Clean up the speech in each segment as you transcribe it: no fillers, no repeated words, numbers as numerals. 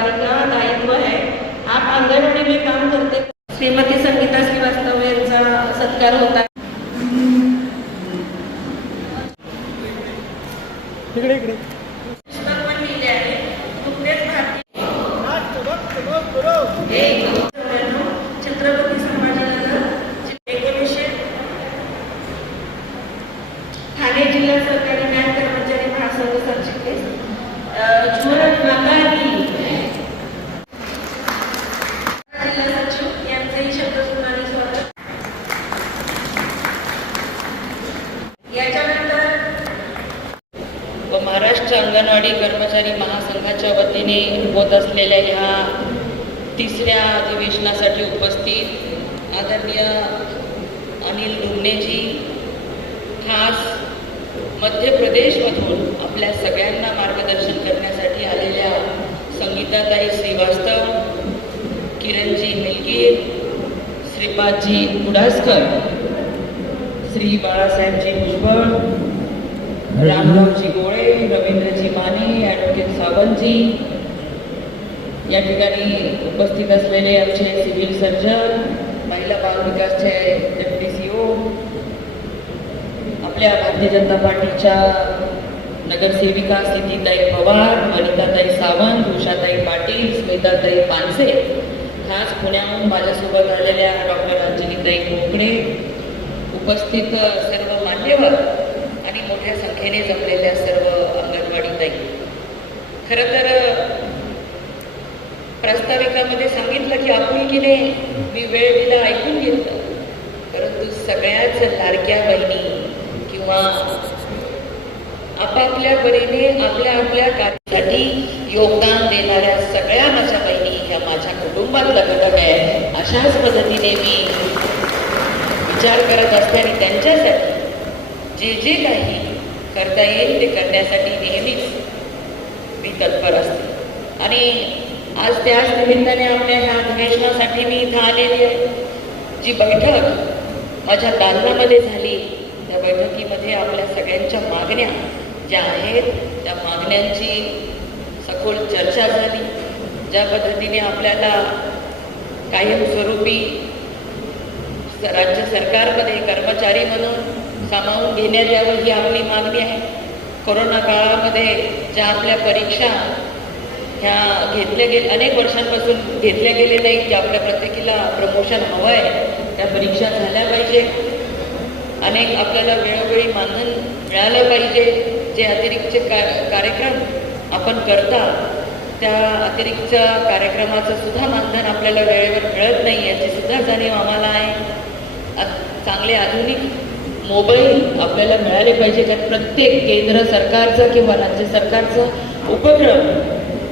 जिम्मेवारी का दायित्व है। आप आंगनवाड़ी में काम करते। श्रीमती संगीता श्रीवास्तव यांचा सत्कार होता। इकडे इकडे पण लिहिले आहे नुकतेच छत्रपती संभाजीनगर 1900 ठाणे जिल्हा सरकारी न्याय कर्मचारी महासंघ सरचिटणीस झुरत नागारी जिल्हा सचिव यांचेही शब्दसुनाने स्वागत। याच्यानंतर महाराष्ट्र अंगणवाडी कर्मचारी महासंघाच्या वतीने होत असलेल्या ह्या तिसऱ्या अधिवेशनासाठी उपस्थित आदरणीय अनिल डुमनेजी, खास मध्य प्रदेशमधून आपल्या सगळ्यांना मार्गदर्शन करण्यासाठी आलेल्या संगीताताई श्रीवास्तव, किरणजी निलगीर, श्रीपादजी कुडासकर, श्री बाळासाहेबजी भुजबळ, रामरावजी गोळे, रवींद्रजी माने, ॲडव्होकेट सावंतजी, या ठिकाणी उपस्थित असलेले आमचे सिव्हिल सर्जन, महिला बाल विकासचे डेप्युटी सीओ, आपल्या भारतीय जनता पार्टीच्या नगरसेविका स्थितीताई पवार, वनिताताई सावंत, उषाताई पाटील, स्मिताताई पानसे, खास पुण्याहून माझ्यासोबत आलेल्या डॉक्टर अंजलीताई कोकणे, उपस्थित सर्व मान्यवर आणि मोठ्या संख्येने जमलेल्या सर्व अंगणवाडी ताई। खरं तर प्रास्ताविकामध्ये सांगितलं की आपुलकीने मी वेळ दिला, ऐकून घेतलं, परंतु सगळ्याच लाडक्या बहिणी किंवा आपापल्या परीने आपल्या आपल्या कार्यासाठी योगदान देणाऱ्या सगळ्या माझ्या बहिणी ह्या माझ्या कुटुंबातला घटक आहे, अशाच पद्धतीने मी विचार करत असताना त्यांच्यासाठी जे जे काही करता येईल ते करण्यासाठी नेहमीच मी तत्पर असते। आणि आज त्याच निमित्ताने आपल्या ह्या अधिवेशनासाठी मी इथं आलेली आहे। जी बैठक माझ्या दालनामध्ये झाली त्या बैठकीमध्ये आपल्या सगळ्यांच्या मागण्या ज्या आहेत त्या मागण्यांची सखोल चर्चा झाली। ज्या पद्धतीने आपल्याला कायमस्वरूपी राज्य सरकारमध्ये कर्मचारी म्हणून सामावून घेण्यात यावं ही आपली मागणी आहे। कोरोना काळामध्ये ज्या आपल्या परीक्षा ह्या घेतल्या गेले, अनेक वर्षांपासून घेतल्या गेले नाहीत, की आपल्या प्रत्येकीला प्रमोशन हवं आहे, त्या परीक्षा झाल्या पाहिजे। अनेक आपल्याला वेळोवेळी मानधन मिळालं पाहिजे। जे अतिरिक्त कार्यक्रम आपण करता त्या अतिरिक्त कार्यक्रमाचं सुद्धा मानधन आपल्याला वेळेवर मिळत नाही याची सुद्धा जाणीव आम्हाला आहे। चांगले आधुनिक मोबाईल आपल्याला मिळाले पाहिजे, कारण प्रत्येक केंद्र सरकारचा किंवा राज्य सरकारचा उपक्रम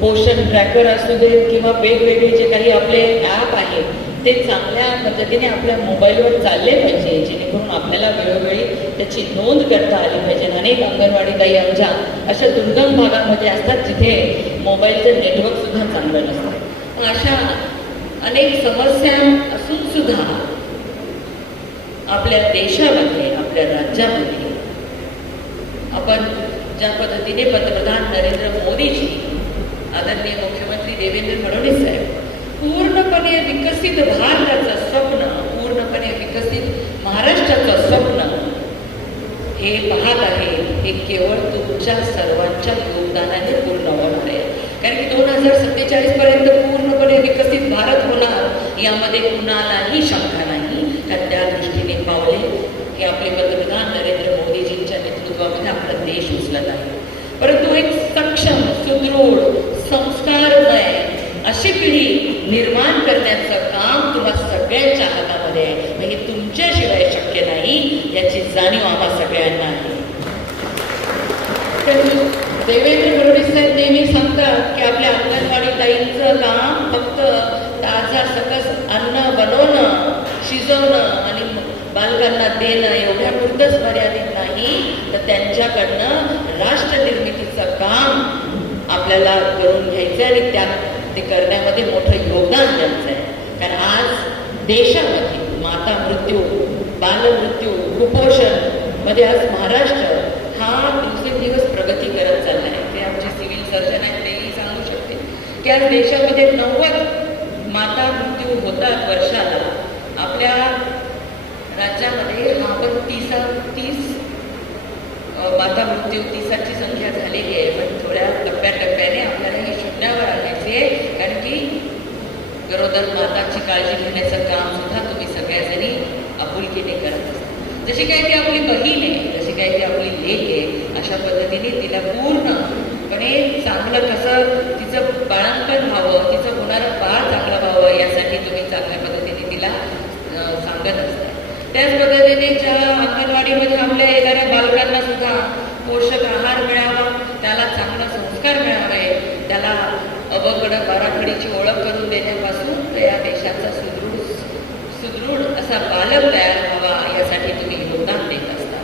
पोषण ट्रॅकर असू दे किंवा वेगवेगळे जे काही आपले ॲप आहेत ते चांगल्या पद्धतीने आपल्या मोबाईलवर चालले पाहिजे, जेणेकरून आपल्याला वेळोवेळी त्याची नोंद करता आली पाहिजे। अनेक अंगणवाडी ताई आमच्या अशा दुर्गम भागामध्ये असतात जिथे मोबाईलचं नेटवर्क सुद्धा चांगलं नसतं। अशा अनेक समस्या असून सुद्धा आपल्या देशामध्ये, आपल्या राज्यामध्ये आपण ज्या पद्धतीने पंतप्रधान नरेंद्र मोदीजी, आदरणीय मुख्यमंत्री देवेंद्र फडणवीस साहेब पूर्णपणे विकसित भारताचं स्वप्न, पूर्णपणे विकसित महाराष्ट्राचं स्वप्न हे पाहत आहे, हे केवळ तुमच्या सर्वांच्या योगदानाने पूर्ण होणार आहे। कारण की 2047 पर्यंत पूर्णपणे विकसित भारत होणार यामध्ये कुणालाही शंका नाही। तर त्या दृष्टीने पावले हे आपले पंतप्रधान नरेंद्र मोदीजींच्या नेतृत्वामध्ये आपला देश उचलत आहे। परंतु एक सक्षम, सुदृढ, संस्कारमय अशी पिढी निर्माण करण्याचं काम तुम्हा सगळ्यांच्या हातामध्ये आहे। म्हणजे तुमच्याशिवाय शक्य नाही याची जाणीव आम्हा सगळ्यांना आहे। देवेंद्र फडणवीस साहेब नेहमी सांगतात की आपल्या अंगणवाडी ताईंचं काम फक्त ताजा सकस अन्न बनवणं, शिजवणं आणि बालकांना देणं एवढ्या पुरतंच मर्यादित नाही, तर त्यांच्याकडनं राष्ट्र निर्मितीचं काम आपल्याला करून घ्यायचं आहे आणि त्यात ते करण्यामध्ये मोठं योगदान द्यायचं आहे। कारण आज देशामध्ये माता मृत्यू, बालमृत्यू, कुपोषण मध्ये आज महाराष्ट्र हा दिवसेंदिवस प्रगती करत चालला आहे। ते आमचे सिव्हिल सर्जन आहेत तेही सांगू शकते की या देशामध्ये 90 माता मृत्यू होतात वर्षाला. आपल्या राज्यामध्ये हा पण 30 माता मृत्यू 30ची संख्या झालेली आहे. पण थोड्या टप्प्याटप्प्याने आपल्याला ही शून्यावर आणायची आहे, कारण की गरोदर माताची काळजी घेण्याचं काम सुद्धा तुम्ही सगळ्याजणी आपुलकीने करत असता. जशी काय ती आपली बहीण आहे, जशी काय ती आपली लेक आहे, अशा पद्धतीने तिला पूर्णपणे चांगलं कसं तिचं बाळंतपण व्हावं, तिचं होणारं बाळ चांगलं व्हावं, यासाठी तुम्ही चांगल्या पद्धतीने तिला सांगत असता. त्याच पद्धतीने ज्या अंगणवाडीमध्ये आपल्या येणाऱ्या बालकांना सुद्धा पोषक आहार मिळावा, त्याला चांगला संस्कार मिळावे, त्याला अबकड बाराखडीची ओळख करून देण्यापासून तर या देशाचा सुदृढ असा बालक तयार व्हावा, यासाठी तुम्ही योगदान देत असता.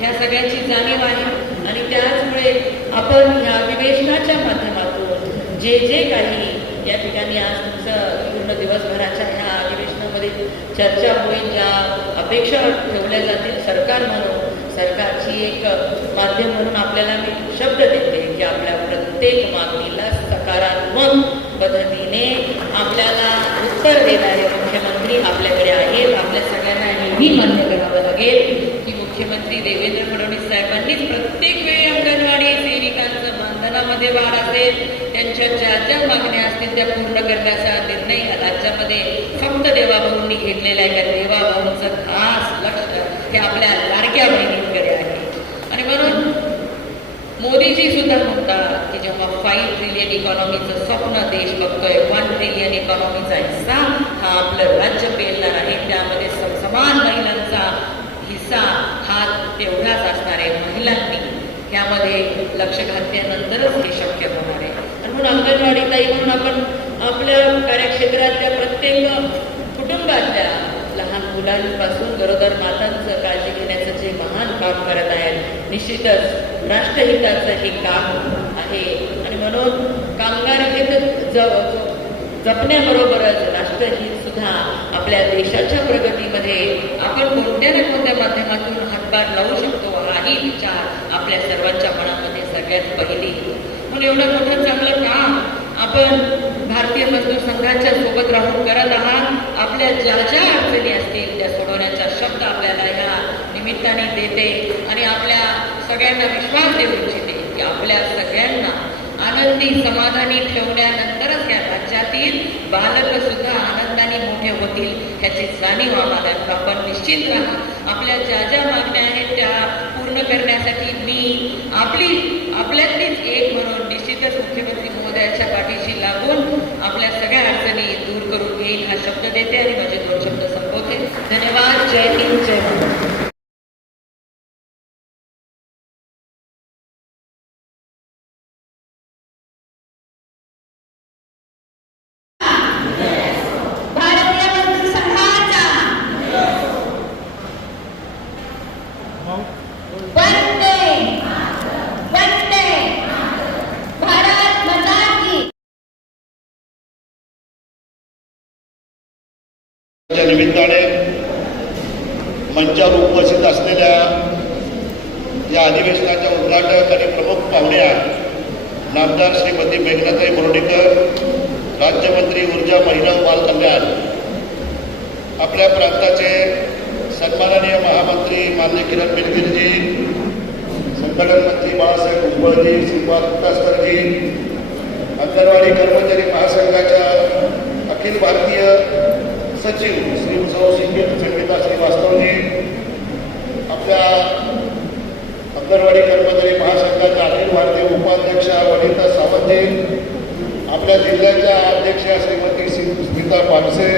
ह्या सगळ्यांची जाणीव आहे आणि त्याचमुळे आपण या अधिवेशनाच्या माध्यमातून जे काही या ठिकाणी आज तुमचं पूर्ण दिवसभराच्या ह्या अधिवेशनामध्ये चर्चा होईल, ज्या अपेक्षा ठेवल्या जातील सरकार म्हणून, सरकारची एक माध्यम म्हणून आपल्याला मी शब्द देते की आपल्या प्रत्येक मागणीला सकारात्मक पद्धतीने आपल्याला उत्तर देणारे मुख्यमंत्री आपल्याकडे आहेत. आपल्या सगळ्यांना हेही मान्य करावं लागेल की मुख्यमंत्री देवेंद्र फडणवीस साहेबांनीच प्रत्येक वेळी अंगणवाडी सेविकांचं मानधनामध्ये वाढ असेल, त्यांच्या ज्या मागण्या असतील त्या पूर्ण करण्याचा निर्णय राज्यामध्ये फक्त देवाभाऊंनी घेतलेला आहे. कारण देवाभाऊंचं खास लक्ष हे आपल्या लाडक्या बहिणींकडे आहे. आणि म्हणून मोदीजी सुद्धा म्हणतात की जेव्हा 5 ट्रिलियन इकॉनॉमीचं स्वप्न देश बघतोय, 1 ट्रिलियन इकॉनॉमीचा हिस्सा हा आपलं राज्य पेलणार आहे, त्यामध्ये समान महिलांचा हिस्सा हा तेवढाच असणार आहे. महिलांनी त्यामध्ये लक्ष घातल्यानंतरच हे शक्य होणार आहे. म्हणून अंगणवाडी ताई म्हणून आपण आपल्या कार्यक्षेत्रातल्या प्रत्येक कुटुंबातल्या लहान मुलांपासून गरोदर मातांचं काळजी घेण्याचं जे महान काम करत आहेत, निश्चितच राष्ट्रहिताचं हे काम आहे. आणि म्हणून कामगार हित जपण्याबरोबरच राष्ट्रहित सुद्धा आपल्या देशाच्या प्रगतीमध्ये आपण कोणत्या ना कोणत्या माध्यमातून हातभार लावू शकतो, हाही विचार आपल्या सर्वांच्या मनामध्ये सगळ्यात पहिली. म्हणून एवढं मोठं चांगलं काम आपण भारतीय मजदूर संघाच्या सोबत राहून करत आहात. आपल्या ज्या अडचणी असतील त्या सोडवण्याचा शब्द आपल्याला ह्या निमित्ताने देते आणि आपल्या सगळ्यांना विश्वास देऊ इच्छिते की आपल्या सगळ्यांना आनंदी समाधानी ठेवण्यानंतरच या राज्यातील बालक सुद्धा आनंदाने मोठे होतील ह्याची जाणीव आम्हाला. आपण निश्चित राहा. आपल्या ज्या मागण्या आहेत त्या पूर्ण करण्यासाठी मी आपल्यातलीच एक म्हणून निश्चितच मुख्यमंत्री महोदयाच्या पाठीशी लागून आपल्या सगळ्या अडचणी दूर करून घेईल हा शब्द देते आणि माझे 2 शब्द संपवते. धन्यवाद. जय हिंद, जय महाराष्ट्र. निमित्ताने मंचावर उपस्थित असलेल्या या अधिवेशनाच्या उद्घाटक आणि प्रमुख पाहुण्या नामदार श्रीमती मेघनाताई बोर्डीकर, राज्यमंत्री ऊर्जा, महिला व बाल कल्याण, आपल्या प्रांताचे सन्माननीय महामंत्री माननीय किरण बेलगिरीजी, संघटन मंत्री बाळासाहेब भुजबळजी, श्रीपाद कुटास्करजी, अंगणवाडी कर्मचारी महासंघाच्या अखिल भारतीय सचिव श्री संगीता श्रीवास्तवजी, आपल्या अंगणवाडी कर्मचारी महासंघाच्या अखिल भारतीय उपाध्यक्षा वनिता सावंतजी, आपल्या जिल्ह्याच्या अध्यक्षा श्रीमती स्मिता पानसे,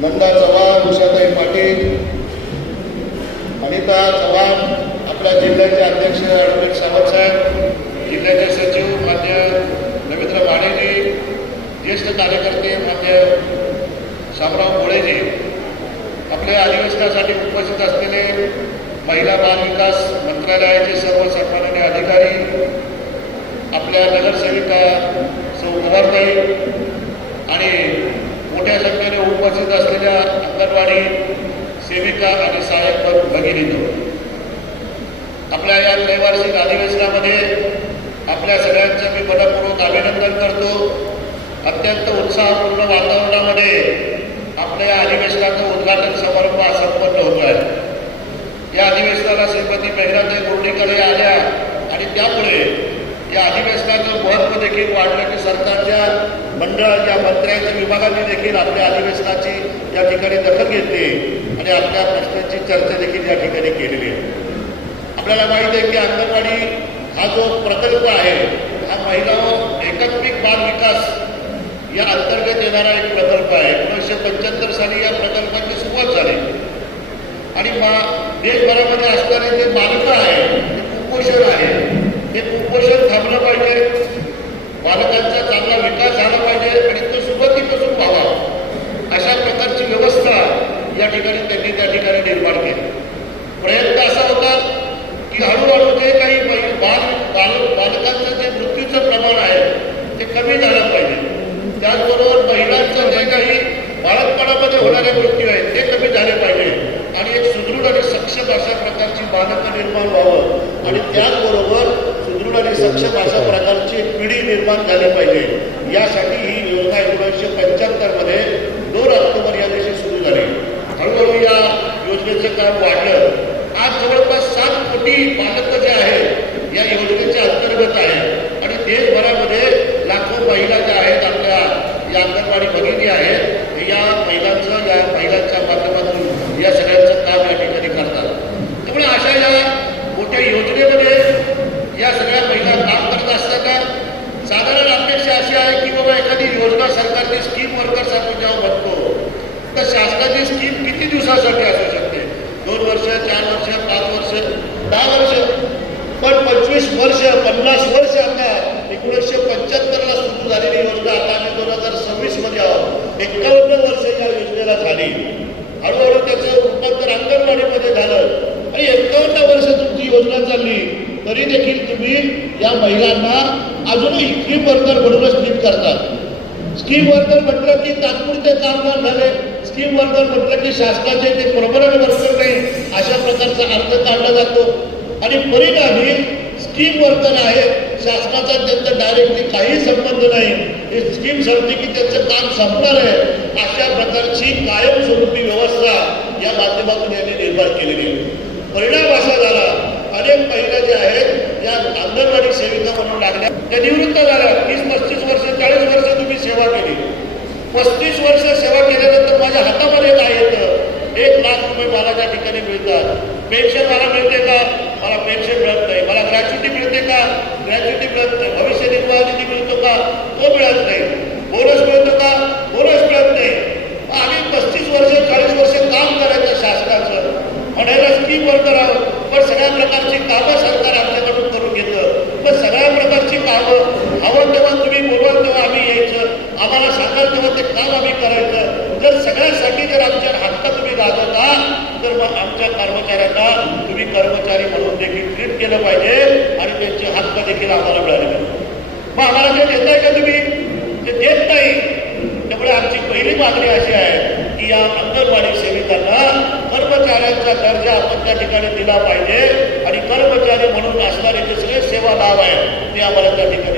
नंदा चव्हाण, उषाताई पाटील, अनिता चव्हाण, आपल्या जिल्ह्याचे अध्यक्ष ॲडव्होकेट सावंतसाहेब, जिल्ह्याचे सचिव मान्य रवींद्र मानेजी, ज्येष्ठ कार्यकर्ते मान्य शामराव कोळेजी, आपल्या अधिवेशनासाठी उपस्थित असलेले महिला बाल विकास मंत्रालयाचे सर्व सन्माननीय अधिकारी, आपल्या नगरसेविका सौ कुमारताई आणि मोठ्या संख्येने उपस्थित असलेल्या अंगणवाडी सेविका आणि सहाय्यक भगिनींनो, आपल्या या त्रैवार्षिक अधिवेशनामध्ये आपल्या सगळ्यांचं मी मनपूर्वक अभिनंदन करतो. अत्यंत उत्साहपूर्ण वातावरणामध्ये आपल्या या अधिवेशनाचं उद्घाटन समारंभ संपन्न होतो आहे. या अधिवेशनाला श्रीमती मेघनाताई बोर्डीकर या आल्या आणि त्यामुळे या अधिवेशनाचं महत्त्व देखील वाढलं की सरकारच्या मंडळाच्या मंत्र्यांच्या विभागांनी देखील आपल्या अधिवेशनाची या ठिकाणी दखल घेतली आणि आपल्या प्रश्नांची चर्चा देखील या ठिकाणी केलेली आहे. आपल्याला माहीत आहे की अंगणवाडी हा जो प्रकल्प आहे हा महिला एकात्मिक बाल विकास या अंतर्गत येणारा एक प्रकल्प आहे. 1975 साली या प्रकल्पाची सुरुवात झाली आणि देशभरामध्ये असणारे जे बालकं आहे ते कुपोषण आहे, हे कुपोषण थांबलं पाहिजे, बालकांचा चांगला विकास झाला पाहिजे आणि तो सुरुवातीपासून व्हावा अशा प्रकारची व्यवस्था या ठिकाणी त्यांनी त्या ठिकाणी निर्माण केली. प्रयत्न असा होता की हळूहळू जे काही बालकांचं जे मृत्यूचं प्रमाण आहे ते कमी झालं पाहिजे. त्याचबरोबर महिलांचं जे काही बाळकपणामध्ये होणारे मृत्यू आहेत ते कमी झाले पाहिजे आणि एक सुदृढ आणि सक्षम अशा प्रकारची बालकं निर्माण व्हावं आणि त्याचबरोबर सुदृढ आणि सक्षम अशा प्रकारची पिढी निर्माण झाली पाहिजे. यासाठी ही योजना 1975 मध्ये 2 ऑक्टोबर या दिवशी सुरू झाली. हळूहळू या योजनेचं काम वाढलं. आज जवळपास 7 कोटी बालकं जे आहेत या योजनेच्या अंतर्गत आहे आणि देशभरामध्ये लाखो महिला ज्या आहेत आपल्या या अंगणवाडी भगिनी आहेत या महिलांच्या माध्यमातून या सगळ्यांचं काम या ठिकाणी करतात. त्यामुळे अशा या मोठ्या योजनेमध्ये या सगळ्या महिला काम करत असताना साधारण अपेक्षा अशी आहे की बाबा एखादी योजना सरकारची स्कीम वर्कर्स आपण जेव्हा म्हणतो तर शासनाची स्कीम किती दिवसासाठी असू शकते? 2 वर्ष, 4 वर्ष, 5 वर्ष, 10 वर्ष, पण 25 वर्ष, 50 वर्ष आता 1975ला सुरू झालेली योजना आता आम्ही 2026 मध्ये आहोत. 51 वर्ष या योजनेला झाली. हळूहळू त्याचं रूपांतर अंगणवाडीमध्ये झालं आणि 51 वर्ष तुमची योजना चालली तरी देखील तुम्ही या महिलांना अजूनही स्कीम वर्कर म्हणूनच ट्रीट करतात. स्कीम वर्कर म्हटलं की तात्पुरते कामगार झाले, स्कीम वर्कर म्हटलं की शासनाचे ते परमनंट वर्कर नाही अशा प्रकारचा अर्थ काढला जातो आणि परिणामी स्कीम वर्कर आहे शासनाचा त्यांचा डायरेक्टली काही संबंध नाही. हे स्कीम संपली की त्यांचं काम संपणार आहे अशा प्रकारची कायमस्वरूपी व्यवस्था या माध्यमातून यांनी निर्माण केलेली आहे. परिणाम असा झाला अनेक महिला ज्या आहेत या अंगणवाडी सेविका म्हणून लागल्या त्या निवृत्त झाल्या. 30-35 वर्ष 40 वर्ष तुम्ही सेवा केली. 35 वर्ष सेवा केल्यानंतर माझ्या हातामध्ये काय येतं? 1 लाख रुपये मला त्या ठिकाणी मिळतात. पेन्शन मला मिळते का? मला पेन्शन मिळत नाही. मला ग्रॅच्युटी मिळते का? ग्रॅच्युटी मिळत नाही. भविष्य निर्वाह निधी मिळतो का? तो मिळत नाही. बोनस मिळतो का? बोनस मिळत नाही. आम्ही 35 वर्ष 40 वर्ष काम करायचं शासनाचं म्हणायला स्कीम वर्कर आहोत पण सगळ्या प्रकारची कामं सरकार आमच्याकडून करून घेतं. पण सगळ्या प्रकारची कामं हवं तेव्हा तुम्ही बोलवाल तेव्हा आम्ही यायचं, आम्हाला सांगाल तेव्हा ते काम आम्ही करायचं. जर सगळ्यासाठी जर आमच्या हक्क तुम्ही गाजवता तर मग आमच्या कर्मचाऱ्यांना तुम्ही कर्मचारी म्हणून देखील ट्रीट केलं पाहिजे आणि त्यांचे हक्क देखील आम्हाला मिळाले पाहिजे. मग आम्हाला जे देताय का तुम्ही? ते देत नाही. त्यामुळे आमची पहिली मागणी अशी आहे की या अंगणवाडी सेविकांना कर्मचाऱ्यांचा दर्जा आपण त्या ठिकाणी दिला पाहिजे आणि कर्मचारी म्हणून असणारे जे सगळे सेवा लाभ आहेत ते आम्हाला त्या ठिकाणी